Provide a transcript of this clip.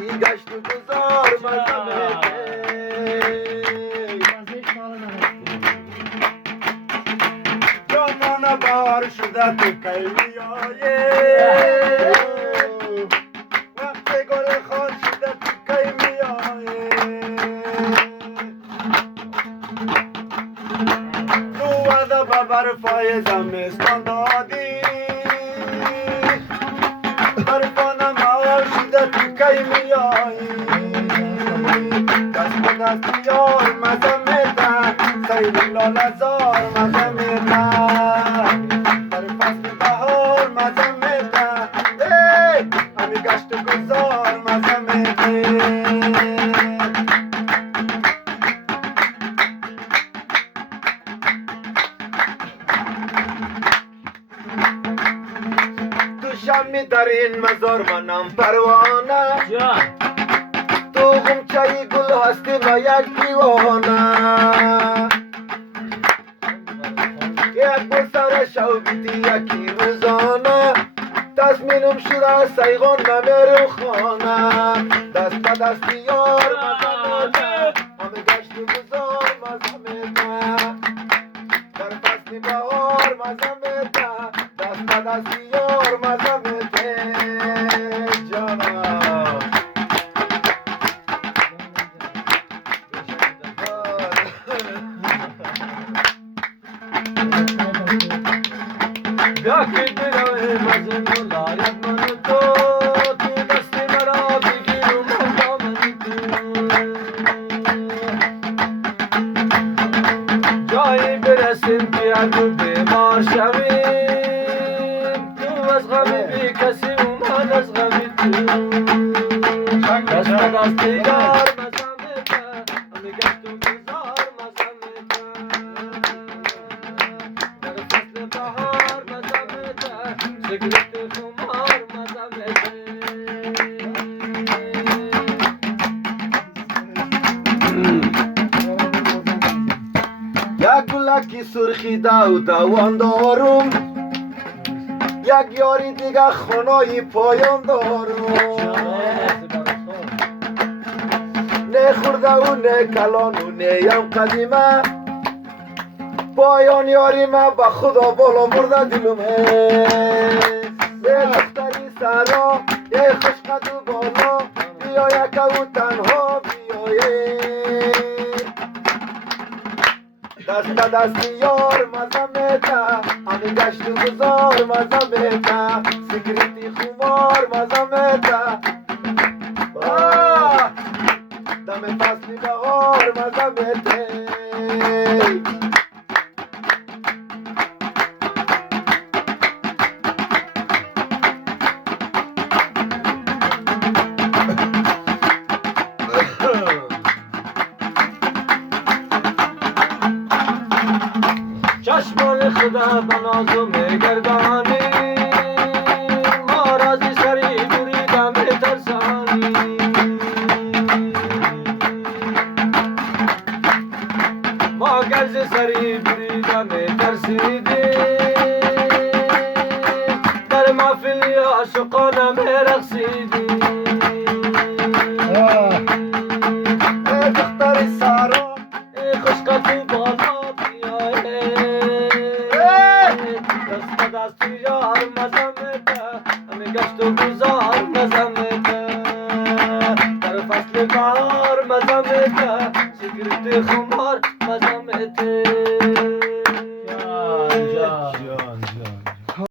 ای گشت و گذار مزمته جانان بار شده تو کی میایی وقت گل خان شده تو کی میایی تو وعده به برفای زمستان دادی برفانم آل شده تو کی میایی دست به دست یار مزه میدن سیر لاله زار مزه میدن در فصل بهار مزه میدن همی گشت و گذار مزه میدن تو شمی در این مزار منم پروانه تو غنچه گل هستی و یک دیوانه یک بر سر شوقیتی یکی روزانه تصمیمم شده سیغان نمیرم خانه دست به دست یار مزه میده همه گشت و گذار مزه میده در فصل بهار مزه میده دست به دست یار مزه میده جانا بیا که برای مزن لایت من تو دست مرا بگیر و من دامن تو جایی برسیم که اگه بیمار شویم تو از غمی بی کسی و من از غمی تو دست به دست یار مزه میده همه گشت و گذار مزه میده در فصل بهار مزه میده سیگرت خمار مزه میده یک گلکی سرخی دو دوان دارم یک یاری دیگه خانای پایان دارم نه خورده و نه کلان و نه یم قدیمه پایان یاری من به خدا بالا مرده دلمه یه دختری سرا یه خوشقد و بالا بیا یک و تنها بیایه دست به دست یار مزه میده همه گشت و گذار مزه میده سیگریتی خمار مزه میده دم فصلی بهار مزه میده چشمان خدا بنازو میگردانی ما رازی سری بریدم میترسانی ما گرز سری بریدم میترسیدی در محفلی عاشقانه میرقصیدی ای دختر سارا ای خوشقد و بالا دست یار مزه میده همه گشت و گذار مزه میده در فصل بهار مزه میده سیگرت خمار مزه میده